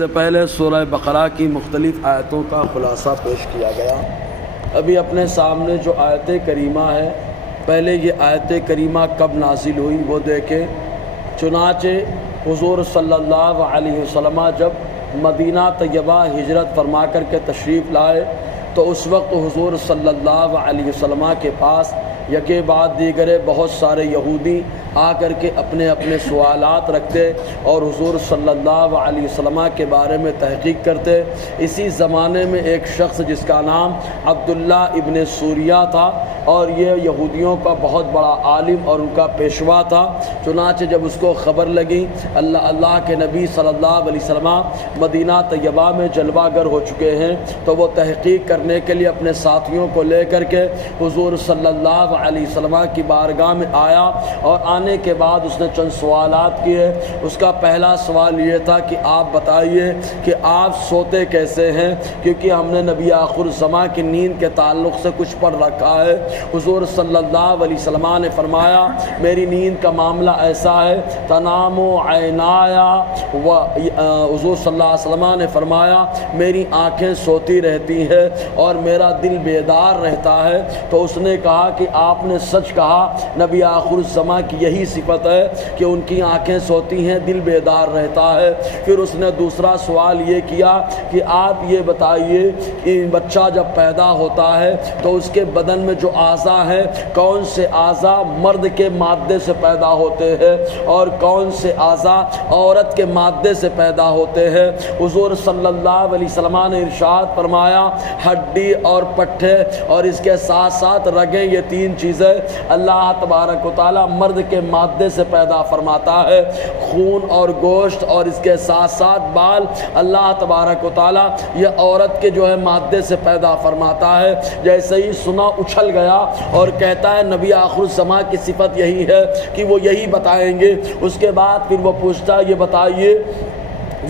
سے پہلے سورہ بقرہ کی مختلف آیتوں کا خلاصہ پیش کیا گیا۔ ابھی اپنے سامنے جو آیت کریمہ ہے، پہلے یہ آیت کریمہ کب نازل ہوئی وہ دیکھیں۔ چنانچہ حضور صلی اللہ علیہ وسلم جب مدینہ طیبہ ہجرت فرما کر کے تشریف لائے تو اس وقت حضور صلی اللہ علیہ وسلم کے پاس یکے بعد دیگرے بہت سارے یہودی آ کر کے اپنے اپنے سوالات رکھتے اور حضور صلی اللہ علیہ وسلم کے بارے میں تحقیق کرتے۔ اسی زمانے میں ایک شخص جس کا نام عبداللہ ابن سوریہ تھا اور یہ یہودیوں کا بہت بڑا عالم اور ان کا پیشوا تھا۔ چنانچہ جب اس کو خبر لگی اللہ کے نبی صلی اللہ علیہ وسلم مدینہ طیبہ میں جلوہ گر ہو چکے ہیں، تو وہ تحقیق کرنے کے لیے اپنے ساتھیوں کو لے کر کے حضور صلی اللہ علیہ وسلم کی بارگاہ میں آیا، اور آنے کے بعد اس نے چند سوالات کیے۔ اس کا پہلا سوال یہ تھا کہ آپ بتائیے کہ آپ سوتے کیسے ہیں، کیونکہ ہم نے نبی آخر الزماں کی نیند کے تعلق سے کچھ پڑھ رکھا ہے۔ حضور صلی اللہ علیہ وسلم نے فرمایا میری نیند کا معاملہ ایسا ہے، تنام عینایا، حضور صلی اللہ علیہ وسلم نے فرمایا میری آنکھیں سوتی رہتی ہیں اور میرا دل بیدار رہتا ہے۔ تو اس نے کہا کہ آپ نے سچ کہا، نبی آخر الزماں کی یہی صفت ہے کہ ان کی آنکھیں سوتی ہیں، دل بیدار رہتا ہے۔ پھر اس نے دوسرا سوال یہ کیا کہ آپ یہ بتائیے کہ بچہ جب پیدا ہوتا ہے تو اس کے بدن میں جو اعضاء ہیں، کون سے اعضاء مرد کے مادے سے پیدا ہوتے ہیں اور کون سے اعضاء عورت کے مادے سے پیدا ہوتے ہیں؟ حضور صلی اللہ علیہ وسلم نے ارشاد فرمایا ہڈی اور پٹھے اور اس کے ساتھ ساتھ رگیں، یہ تین چیزیں اللہ تبارک و تعالی مرد کے مادے سے پیدا فرماتا ہے۔ خون اور گوشت اور اس کے ساتھ ساتھ بال اللہ تبارک و تعالی یہ عورت کے جو ہے مادے سے پیدا فرماتا ہے۔ جیسے ہی سنا اچھل گیا اور کہتا ہے نبی آخر الزماں کی صفت یہی ہے کہ وہ یہی بتائیں گے۔ اس کے بعد پھر وہ پوچھتا ہے یہ بتائیے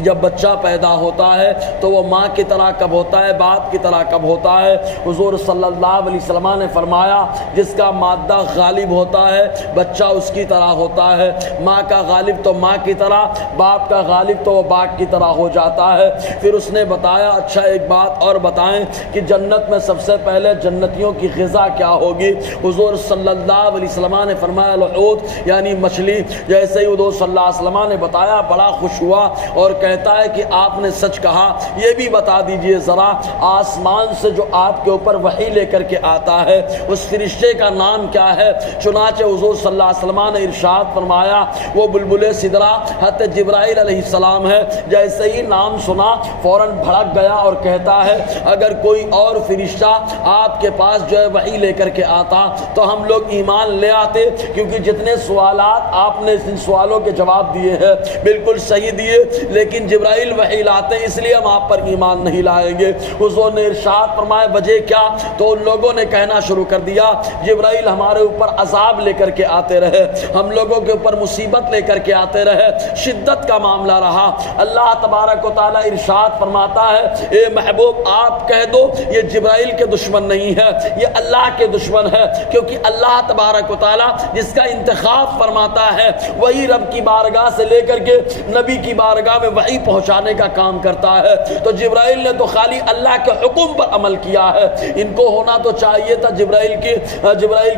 جب بچہ پیدا ہوتا ہے تو وہ ماں کی طرح کب ہوتا ہے، باپ کی طرح کب ہوتا ہے؟ حضور صلی اللہ علیہ وسلم نے فرمایا جس کا مادہ غالب ہوتا ہے بچہ اس کی طرح ہوتا ہے، ماں کا غالب تو ماں کی طرح، باپ کا غالب تو وہ باپ کی طرح ہو جاتا ہے۔ پھر اس نے بتایا اچھا ایک بات اور بتائیں کہ جنت میں سب سے پہلے جنتیوں کی غذا کیا ہوگی؟ حضور صلی اللہ علیہ وسلم نے فرمایا الحوت یعنی مچھلی۔ جیسے ہی حضور صلی اللہ علیہ وسلم نے بتایا بڑا خوش ہوا اور کہتا ہے کہ آپ نے سچ کہا، یہ بھی بتا دیجئے ذرا آسمان سے جو آپ کے اوپر وحی لے کر کے آتا ہے اس فرشتے کا نام کیا ہے؟ چنانچہ حضور صلی اللہ علیہ وسلم نے ارشاد فرمایا وہ بلبل سدرہ حضرت جبرائیل علیہ السلام ہے۔ جیسے ہی نام سنا فوراً بھڑک گیا اور کہتا ہے اگر کوئی اور فرشتہ آپ کے پاس جو ہے وحی لے کر کے آتا تو ہم لوگ ایمان لے آتے، کیونکہ جتنے سوالات آپ نے ان سوالوں کے جواب دیے ہیں بالکل صحیح دیے، لیکن جبرائیل وحی لاتے اس لیے ہم آپ پر ایمان نہیں لائیں گے۔ حضور نے ارشاد فرمایا وجہ کیا؟ تو ان لوگوں نے کہنا شروع کر دیا جبرائیل ہمارے اوپر عذاب لے کر کے آتے رہے، ہم لوگوں کے اوپر مصیبت لے کر کے آتے رہے، شدت کا معاملہ رہا۔ اللہ تبارک و تعالی ارشاد فرماتا ہے اے محبوب آپ کہہ دو یہ جبرائیل کے دشمن نہیں ہے، یہ اللہ کے دشمن ہے، کیونکہ اللہ تبارک و تعالی جس کا انتخاب فرماتا ہے وہی رب کی بارگاہ سے لے کر کے نبی کی بارگاہ میں وحی پہنچانے کا کام کرتا ہے۔ تو جبرائیل نے تو خالی اللہ کے حکم پر عمل کیا ہے، ان کو ہونا تو چاہیے تھا جبرائیل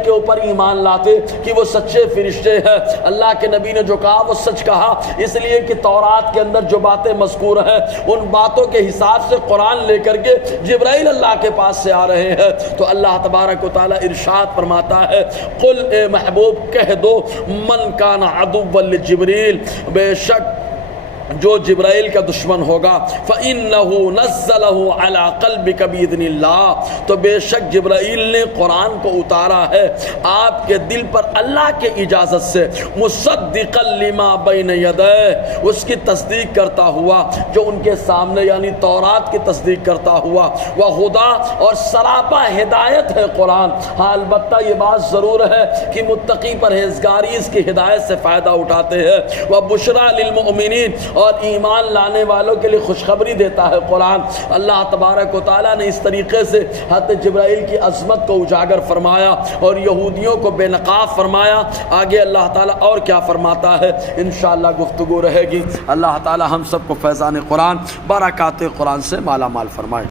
کے اوپر ایمان لاتے کہ وہ سچے فرشتے ہیں۔ اللہ کے نبی نے جو کہا وہ سچ کہا، اس لیے کہ تورات کے اندر جو باتیں مذکور ہیں ان باتوں کے حساب سے قرآن لے کر کے جبرائیل اللہ کے پاس سے آ رہے ہیں۔ تو اللہ تبارک و تعالی ارشاد فرماتا ہے قل اے محبوب کہہ دو من کان عدوا لجبریل، بے شک جو جبرائیل کا دشمن ہوگا فَإِنَّهُ نَزَّلَهُ عَلَىٰ قَلْبِكَ بِإِذْنِ اللَّهِ، تو بے شک جبرائیل نے قرآن کو اتارا ہے آپ کے دل پر اللہ کے اجازت سے، مُصَدِّقًا لِمَا بَيْنَ يَدَيْهِ، اس کی تصدیق کرتا ہوا جو ان کے سامنے یعنی تورات کی تصدیق کرتا ہوا، وَهُدًى اور سراپا ہدایت ہے قرآن۔ ہاں البتہ یہ بات ضرور ہے کہ متقی پرہیزگاری اس کی ہدایت سے فائدہ اٹھاتے ہیں، وَبُشْرَىٰ لِلْمُؤْمِنِينَ اور ایمان لانے والوں کے لیے خوشخبری دیتا ہے قرآن۔ اللہ تبارک و تعالیٰ نے اس طریقے سے حضرت جبرائیل کی عظمت کو اجاگر فرمایا اور یہودیوں کو بے نقاب فرمایا۔ آگے اللہ تعالیٰ اور کیا فرماتا ہے انشاءاللہ گفتگو رہے گی۔ اللہ تعالیٰ ہم سب کو فیضان قرآن برکات قرآن سے مالا مال فرمائے۔